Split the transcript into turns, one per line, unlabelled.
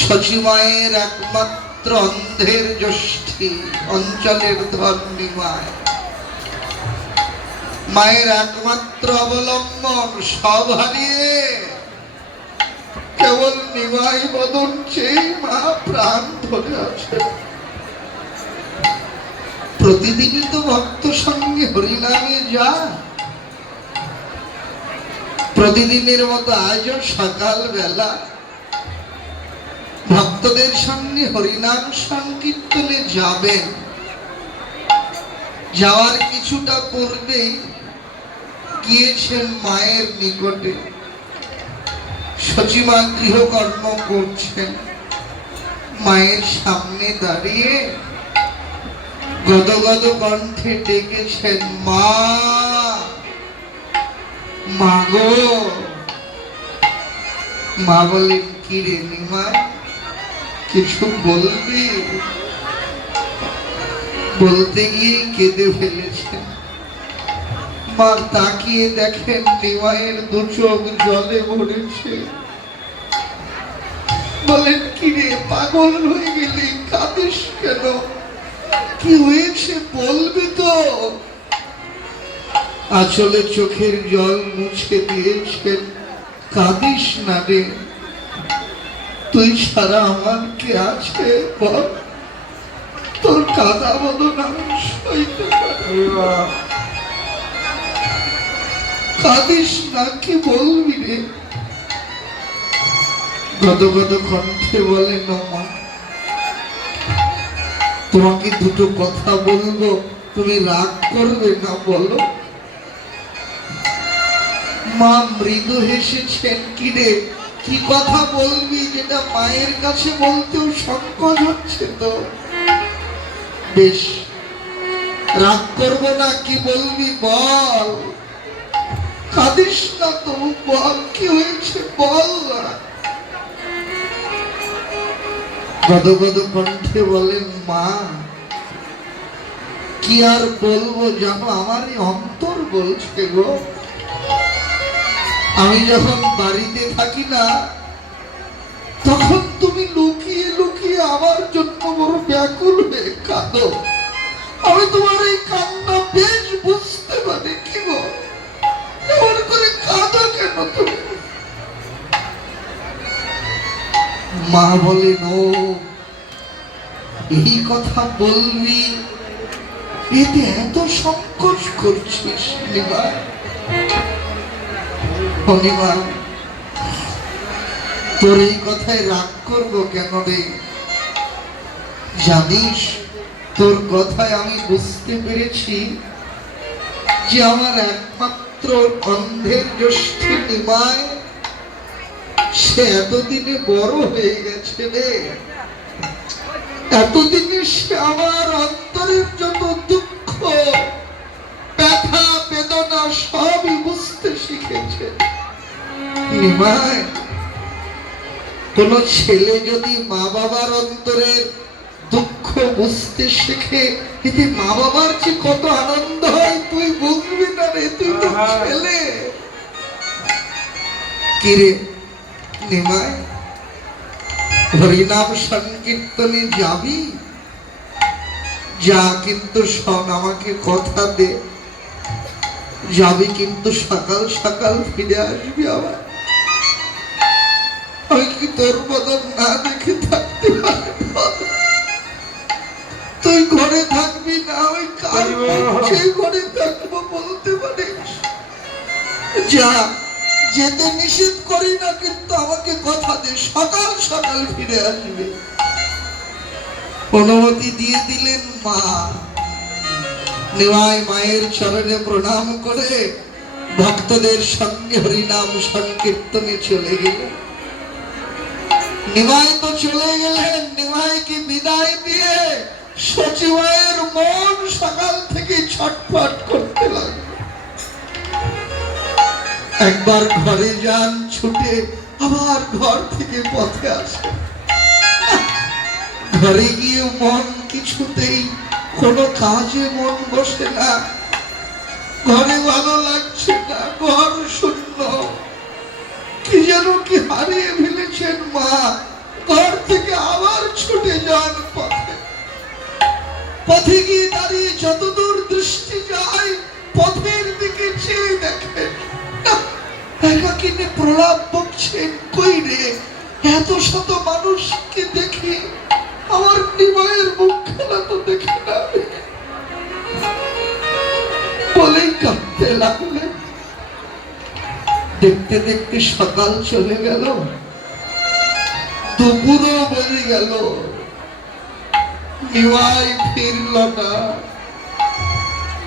সচিমায়ের একমাত্র অন্ধের জ্যোষ্ঠী অঞ্চলের ধর্মী মায় মায়ের একমাত্র অবলম্বন, সব হারিয়ে কেবল নিমাই বদন চেয়ে মা প্রাণ ধরে আছে। প্রতিদিনই তো ভক্ত সঙ্গে হরিনামে যা প্রতিদিনের মতো আজও সকাল বেলা ভক্তদের সঙ্গে হরিনাম সংকীর্তনে যাবেন। যাওয়ার কিছুটা পূর্বে গিয়েছেন মায়ের নিকটে। সচিমা গৃহকর্ম করছেন। মায়ের সামনে দাঁড়িয়ে গদগদ কণ্ঠে ডেকেছেন, মা মাগো মা বলেন কি রে নিমায় কিছু বলবি? বলতে গিয়ে কেঁদে ফেলেছেন। মা তাকিয়ে দেখেন নিমায়ের দু চোখ জলে ভরেছে। বলেন, কি রে পাগল হয়ে গেলি, কাঁদিস কেন? কি হয়েছে বলবি তো? আসলে চোখের জল মুছে দিয়েছেন, কাঁদিস না রে। তুই ছাড়া আমার কে আছে বল? তোর কাদা বদন আমি না। কাঁদিস না, কি বলবি রে? গদ গদ কণ্ঠে বলে মা তোমাকে দুটো কথা বলব। তুমি রাগ করবে না, বলো। মা মৃদু হেসেছেন কি রে কি কথা বলবি? যেটা মায়ের কাছে বলতেও সংকোচ হচ্ছে তো। বেশ, রাগ করব না, কি বলবি বল। কাঁদিস না তো বল, কি হয়েছে বল না কণ্ঠে বলেন মা, কি আর বলব জানো? আমার অন্তর বলছে গো। আমি যখন বাড়িতে থাকি না, তখন তুমি লুকিয়ে লুকিয়ে আমার জন্য বড় ব্যাকুল হয়ে কাঁদো। আমি তোমার এই কান্না বেশ বুঝতে পারি। মা বলেন ও এই কথা বলবি? এতে এত সংকোচ করছিস তোর এই কথায় রাগ করব কেন রে? জানিস, তোর কথায় আমি বুঝতে পেরেছি যে আমার একমাত্র অন্ধের জ্যোষ্ঠী নিমায় সে এতদিনে বড় হয়ে গেছে রে। এতদিনে সে আমার অন্তরের যত দুঃখ ব্যথা বেদনা সবই বুঝতে শিখেছে। নিমায় কোন ছেলে যদি মা বাবার অন্তরের দুঃখ বুঝতে শেখে এতে মা বাবার যে কত আনন্দ হয় তুই বুঝবি না রে তুই তো ছেলে। কিরে নিমায় হরিনাম সংকীর্তনে যাবি। যা কিন্তু শোন আমাকে কথা দে। যাবি কিন্তু সকাল সকাল ফিরে আসবি আবার। আমি কি তোর বদল না দেখে থাকতে তুই ঘরে থাকবি না ওই কার সেই ঘরে থাকব বলতে পারিস? যা যেতে নিষেধ করি না, কিন্তু আমাকে কথা দে সকাল সকাল ফিরে আসবে। অনুমতি দিয়ে দিলেন মা। নেওয়ায় মায়ের চরণে প্রণাম করে ভক্তদের সঙ্গে হরিনাম সংকীর্তনে চলে গেলেন। নিমাই তো চলে গেলেন, নিমাইকে বিদায় দিয়ে সচিবায়ের মন সকাল থেকে ছটফট করতে লাগল। একবার ঘরে যান, ছুটে আবার ঘর থেকে পথে আসে ঘরে গিয়ে মন কিছুতেই কোনো কাজে মন বসে না। ঘরে ভালো লাগছে না, ঘর শূন্য। কি যেন কি হারিয়ে ফেলেছেন মা, ঘর থেকে আবার ছুটে যান পথে। পথে গিয়ে দাঁড়িয়ে যতদূর দৃষ্টি যায় একাকিনে প্রলাপ বকছেন কই রে? এত শত মানুষকে দেখি আমার নিমায়ের মুখ খেলা তো দেখে না। বলেই কাঁদতে লাগলেন দেখতে দেখতে সকাল চলে গেল। দুপুরও বেজে গেল। নিমাই ফিরল না।